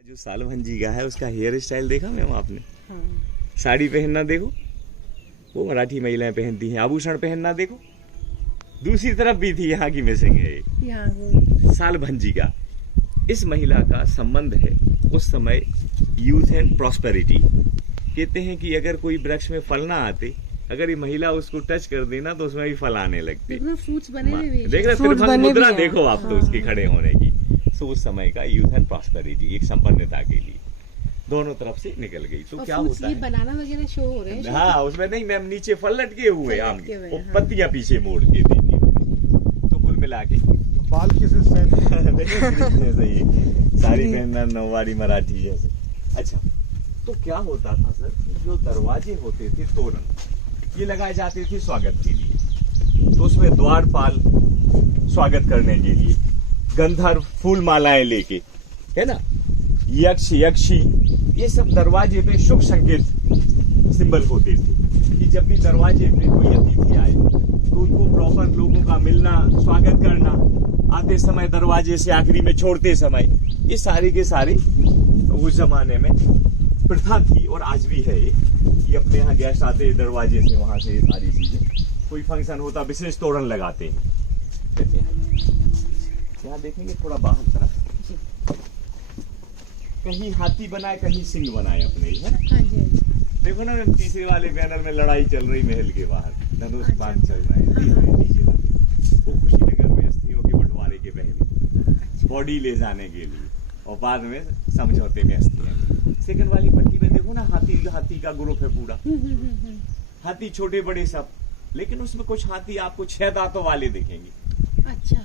जो सालभंजी का है उसका हेयर स्टाइल देखा मैम आपने? हाँ। साड़ी पहनना देखो, वो मराठी महिलाएं पहनती हैं। आभूषण पहनना देखो, दूसरी तरफ भी थी यहाँ की मिसिंग है ये सालभंजी का। इस महिला का संबंध है उस समय यूथ एंड प्रॉस्पेरिटी। कहते हैं कि अगर कोई वृक्ष में फल ना आते, अगर ये महिला उसको टच कर देना तो उसमें भी फल आने लगते। फ्रूट्स बने हुए देख रहे तिरभंग मुद्रा देखो आप तो उसके खड़े होने की। तो उस समय का यूथ एंड प्रॉस्पेरिटी एक संपन्नता के लिए दोनों तरफ से निकल गई। तो क्या होता है बनाना वगैरह शो हो रहे हैं। हाँ, उसमें नहीं मैम, नीचे फल लटके हुए आम के, वो पत्तियां पीछे मोड़ के दी थी। तो कुल मिला के बाल किसे जैसे ही साड़ी पहनना नौवारी मराठी जैसे। अच्छा, तो क्या होता था सर, जो दरवाजे होते थे तोरण, ये लगाए जाते थे स्वागत के लिए। तो उसमें द्वारपाल स्वागत करने के लिए, गंधर्व फूल मालाएं लेके, है ना, यक्ष यक्षी, ये सब दरवाजे पे शुभ संकेत सिंबल होते थे कि जब भी दरवाजे पे कोई अतिथि आए तो उनको प्रॉपर लोगों का मिलना, स्वागत करना, आते समय दरवाजे से आखिरी में छोड़ते समय, ये सारे के सारे उस जमाने में प्रथा थी और आज भी है ये अपने यहाँ गेस्ट आते दरवाजे से, वहां से ये सारी चीजें, कोई फंक्शन होता विशेष तोरण लगाते हैं। यहाँ देखेंगे थोड़ा बाहर तरफ, कहीं हाथी बनाए कहीं सिंह बनाए अपने, है ना। देखो ना तीसरे वाले बैनर में लड़ाई चल रही महल के बाहर, धनुष बाण चल रहे हैं नीचे वाले, वो कुशीनगर में अस्थियों के बंटवारे के पहले बॉडी ले जाने के लिए, और बाद में समझौते में अस्थियां। सेकंड वाली पट्टी में देखो ना, हाथी का ग्रुप है पूरा, हाथी छोटे बड़े सब, लेकिन उसमें कुछ हाथी आपको 6 दांतों वाले दिखेंगे। अच्छा,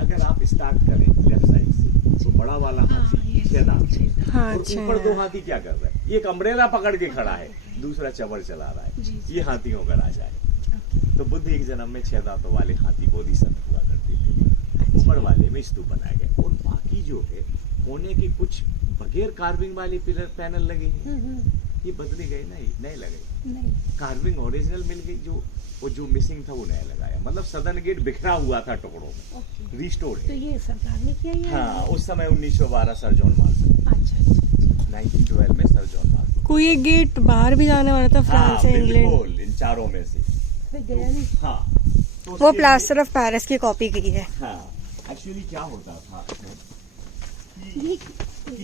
अगर आप स्टार्ट करें लेफ्ट साइड से, तो बड़ा वाला हाथी 6 दांत, और ऊपर 2 हाथी क्या कर रहे हैं, एक अम्ब्रेला पकड़ के खड़ा है, दूसरा चवर चला रहा है। ये हाथियों का राजा है। तो बुद्ध एक जन्म में 6 दांतों वाले हाथी बोधिसत्व हुआ करते थे। ऊपर वाले में स्तूप बनाए गए, और बाकी जो है होने के कुछ बगैर कार्विंग वाले पिलर पैनल लगे हैं, ये बदले गए नहीं, नए लगे। कार्विंग ओरिजिनल मिल गई, जो मिसिंग था वो नया लगाया। मतलब सदन गेट बिखरा हुआ था टुकड़ों में, रिस्टोर है। तो ये सरकार ने किया ये? हाँ, उस समय 1912 सर जॉन मार्शल। अच्छा, 1912 में सर जॉन मार्शल। कोई एक गेट बाहर भी जाने वाला था, फ्रांस से इंग्लैंड, इन चारों में से गया नहीं। हाँ, तो वो प्लास्टर ऑफ पेरिस की कॉपी की है। हाँ, एक्चुअली क्या होता था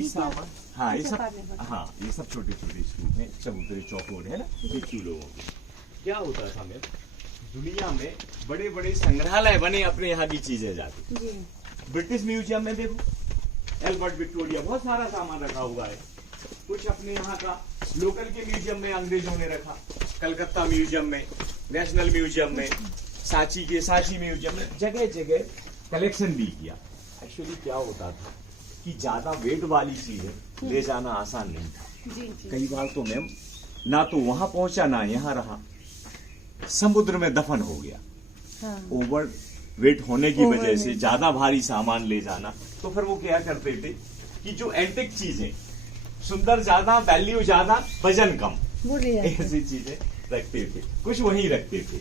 सामान, हाँ ये सब छोटे छोटे स्तूप हैं, चबूतरे चौकोर है ना, भिक्षु लोगों के। क्या होता था मैं, दुनिया में बड़े बड़े संग्रहालय बने अपने यहाँ की चीजें जाती। ब्रिटिश म्यूजियम में देखो, एल्बर्ट विक्टोरिया, बहुत सारा सामान रखा हुआ है। कुछ अपने यहाँ का लोकल के म्यूजियम में अंग्रेजों ने रखा, कलकत्ता म्यूजियम में, नेशनल म्यूजियम में, सांची म्यूजियम में, जगह जगह कलेक्शन भी किया। एक्चुअली क्या होता था कि ज्यादा वेट वाली चीजें ले जाना आसान नहीं था। कई बार तो मैम ना तो वहां पहुंचा ना यहाँ रहा, समुद्र में दफन हो गया। ओवर वेट होने की वजह से ज्यादा भारी सामान ले जाना, तो फिर वो क्या करते थे कि जो एंटिक चीजें, सुंदर ज्यादा, वैल्यू ज्यादा, वजन कम, ऐसी चीजें रखते थे, कुछ वहीं रखते थे।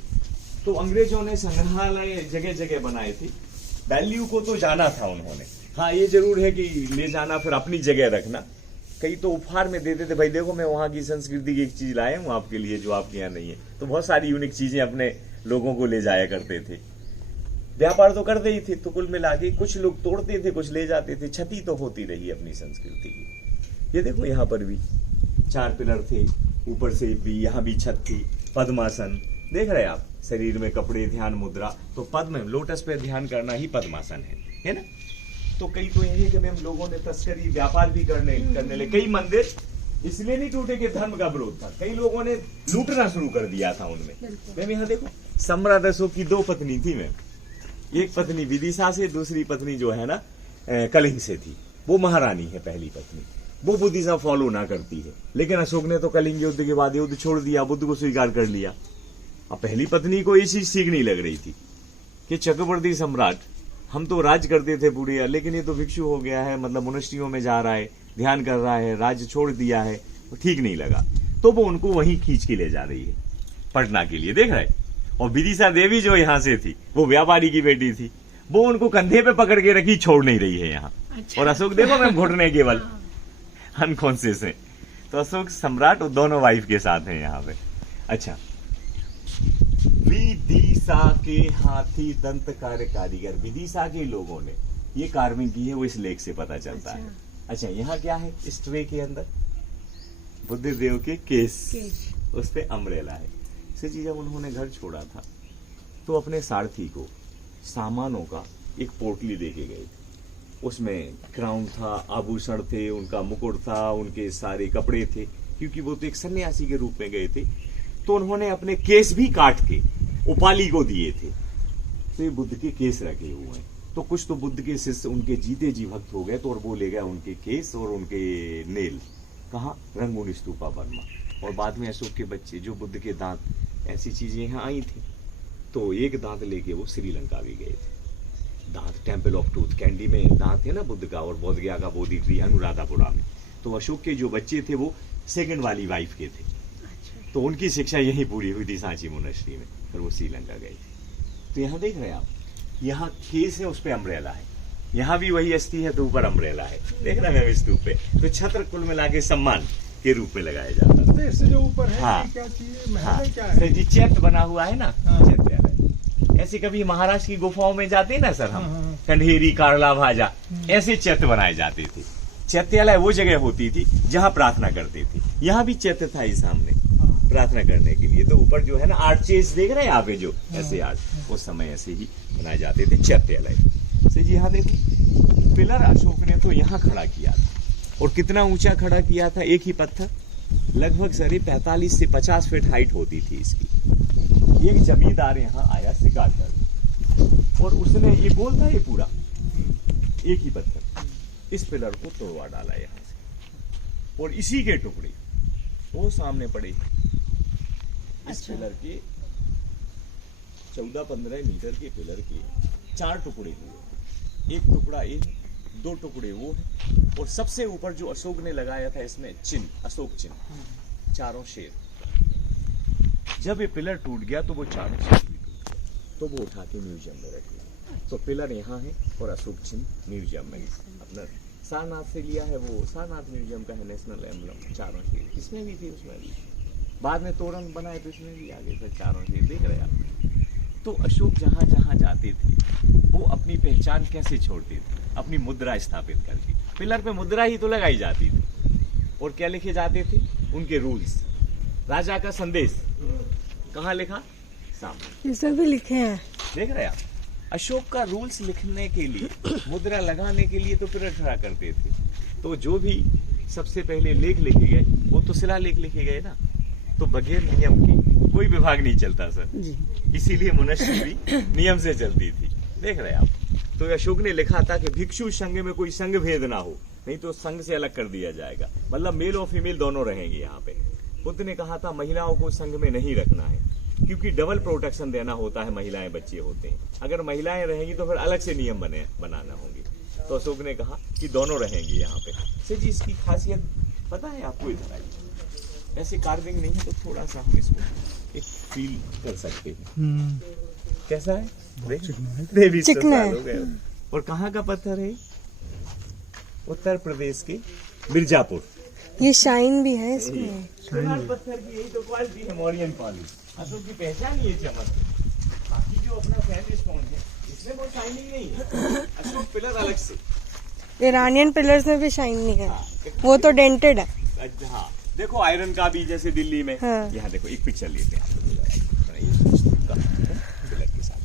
तो अंग्रेजों ने संग्रहालय जगह जगह बनाए थे। वैल्यू को तो जाना था उन्होंने, हाँ ये जरूर है कि ले जाना फिर अपनी जगह रखना। कई तो उपहार में देते थे, भाई देखो मैं वहां की संस्कृति की एक चीज लाया हूँ आपके लिए जो आपके यहाँ नहीं है। तो बहुत सारी यूनिक चीजें अपने लोगों को ले जाया करते थे। व्यापार तो करते ही थे। तो कुल मिला के कुछ लोग तोड़ते थे, कुछ ले जाते थे, क्षति तो होती रही अपनी संस्कृति की। ये देखो यहाँ पर भी 4 पिलर थे, ऊपर से भी यहाँ भी छत थी, पद्मासन देख रहे हैं आप, शरीर में कपड़े, ध्यान मुद्रा। तो पद्म, लोटस पे ध्यान करना ही पद्मासन है ना। तो कई तो यही है कि मैम लोगों ने तस्करी, व्यापार भी करने लगे। कई मंदिर इसलिए नहीं टूटे कि धर्म का विरोध था, कई लोगों ने लूटना शुरू कर दिया था उनमें। मैम यहाँ देखो, सम्राट अशोक की 2 पत्नी थी मैम, एक पत्नी विदिशा से, दूसरी पत्नी जो है ना कलिंग से थी। वो महारानी है पहली पत्नी, वो बुद्धिज्म फॉलो ना करती है। लेकिन अशोक ने तो कलिंग युद्ध के बाद युद्ध छोड़ दिया, बुद्ध को स्वीकार कर लिया। अब पहली पत्नी को ये चीज सीखनी लग रही थी कि चक्रवर्ती सम्राट, हम तो राज करते थे बुढ़िया, लेकिन ये तो भिक्षु हो गया है, मतलब मोनेस्ट्रियों में जा रहा है, ध्यान कर रहा है, राज्य छोड़ दिया है, तो ठीक नहीं लगा। तो वो उनको वहीं खींच के ले जा रही है पटना के लिए, देख रहे। और विदिशा देवी जो यहाँ से थी, वो व्यापारी की बेटी थी, वो उनको कंधे पे पकड़ के रखी, छोड़ नहीं रही है यहाँ। और अशोक देखो मैम घुटने केवल, अनकॉन्शियस है। तो अशोक सम्राट और दोनों वाइफ के साथ हैं यहाँ पे। अच्छा, विदिशा के हाथी दंत कार्य कारीगर, विदिशा के लोगों ने ये कार्विंग की है, वो इस लेख से पता चलता है। अच्छा, यहाँ क्या है इस ट्रे के अंदर? बुद्ध देव के केस, उस पे अम्ब्रेला है। जी जब उन्होंने घर छोड़ा था तो अपने सारथी को सामानों का एक पोटली दे के गए थे। उसमें क्राउन था, आभूषण थे, उनका मुकुट था, उनके सारे कपड़े थे, क्योंकि वो तो एक सन्यासी के रूप में गए थे। तो उन्होंने अपने केस भी काट के उपाली को दिए थे। तो ये बुद्ध के केस रखे हुए हैं। तो कुछ तो बुद्ध के शिष्य उनके जीते जी भक्त हो गए, तो और वो ले गया उनके केस और उनके नेल, कहाँ? Rangoon stupa Burma. और बाद में अशोक के बच्चे, जो बुद्ध के दांत, ऐसी चीजें यहाँ आई थी। तो एक दांत लेके वो श्रीलंका भी गए थे। दांत, टेम्पल ऑफ टूथ, कैंडी में दांत है ना बुद्ध का, और बोध गया का बोधि ट्री अनुराधापुरा में। तो अशोक के जो बच्चे थे वो सेकंड वाली वाइफ के थे। तो उनकी शिक्षा यहीं पूरी हुई थी सांची मोनेस्ट्री में, फिर वो श्रीलंका गए थे। तो यहाँ देख रहे हैं आप, यहाँ केस है, उस पे अम्ब्रेला है। यहाँ भी वही अस्थि है, तो ऊपर अम्ब्रेला है। देख रहे हैं स्तूप पे। तो छत्र कुल मिला के सम्मान के रूप में लगाया जाता है। इससे जो ऊपर है, हाँ, क्या चीज, महल हाँ, है, क्या है? जी चैत्य बना हुआ है ना, हाँ। चैत्यालय। ऐसे कभी महाराष्ट्र की गुफाओं में जाते हैं ना सर हम, हाँ। कंढेरी, कारला, भाजा, ऐसे चैत्य बनाए जाते थे। चैत्यालय वो जगह होती थी जहाँ प्रार्थना करते थे। यहाँ भी चैत्य था ही सामने प्रार्थना करने के लिए। तो ऊपर जो है ना आर्चेस देख रहे हैं यहाँ पे, जो ऐसे आर्च उस समय ऐसे ही बनाए जाते थे चैत्यालय से। जी हाँ देखो, पिलर अशोक ने तो यहाँ खड़ा किया था। और कितना ऊंचा खड़ा किया था? एक ही पत्थर, लगभग सरी 45 से 50 फीट हाइट होती थी इसकी। एक जमींदार यहाँ आया शिकार कर, और उसने, ये गोल था ये पूरा, एक ही पत्थर, इस पिलर को तोड़वा डाला यहाँ से। और इसी के टुकड़े वो सामने पड़े। इस पिलर के 14-15 मीटर के पिलर के 4 टुकड़े हुए। एक टुकड़ा ये है, 2 टुकड़े वो है, और सबसे ऊपर जो अशोक ने लगाया था इसमें चिन्ह, अशोक चिन्ह, 4 शेर। जब ये पिलर टूट गया तो वो 4 शेर भी टूट गए, तो वो उठा के म्यूजियम में रख लिया। तो पिलर यहाँ है और अशोक चिन्ह म्यूजियम में अपना सारनाथ से लिया है। वो सारनाथ म्यूजियम का है नेशनल एम्बलम, 4 शेर इसमें भी थी, उसमें भी। बाद में तोरण बनाए तो इसमें भी आगे से 4 शेर, देख रहे आप। तो अशोक जहाँ जहाँ जाते थे वो अपनी पहचान कैसे छोड़ते थे? अपनी मुद्रा स्थापित करके। पिलर पे मुद्रा ही तो लगाई जाती थी, और क्या लिखे जाते थे? उनके रूल्स, राजा का संदेश। कहाँ लिखा? सामने। ये सब भी लिखे हैं, देख रहे आप। अशोक का रूल्स लिखने के लिए, मुद्रा लगाने के लिए तो पिलर खड़ा करते थे। तो जो भी सबसे पहले लेख लिखे गए वो तो शिलालेख लिखे गए ना। तो बगैर नियम की कोई विभाग नहीं चलता सर, इसीलिए मोनेस्ट्री भी नियम से चलती थी। देख रहे आप। तो अशोक ने लिखा था कि भिक्षु संघ में कोई संघ भेद ना हो, नहीं तो संघ से अलग कर दिया जाएगा। मतलब मेल और फीमेल दोनों रहेंगे यहाँ पे। बुद्ध ने कहा था महिलाओं को संघ में नहीं रखना है, क्योंकि डबल प्रोटेक्शन देना होता है, महिलाएं बच्चे होते हैं। अगर महिलाएं रहेंगी तो फिर अलग से नियम बनाना होंगे। तो अशोक ने कहा कि दोनों रहेंगे यहाँ पे। सर जी इसकी खासियत पता है आपको? इधर आइए, ऐसे कार्विंग नहीं है तो थोड़ा सा हम इसको एक फील कर सकते हैं। कैसा है? चिकना है। और कहाँ का पत्थर है? उत्तर प्रदेश के मिर्जापुर। ये शाइन भी है इसमें। पत्थर की यही तो क्वालिटी है, मॉरियन पॉलिश। अशोक की पहचान ये चमक। बाकी जो अपना सैंड स्टोन है इसमें वो शाइनिंग नहीं है। अशोक पिलर अलग से। ईरानियन पिलर्स में भी शाइन नहीं है, वो तो डेंटेड है। हाँ देखो, आयरन का भी जैसे दिल्ली में। हाँ। यहाँ देखो एक पिक्चर लेते हैं आप लोग पिलर के साथ।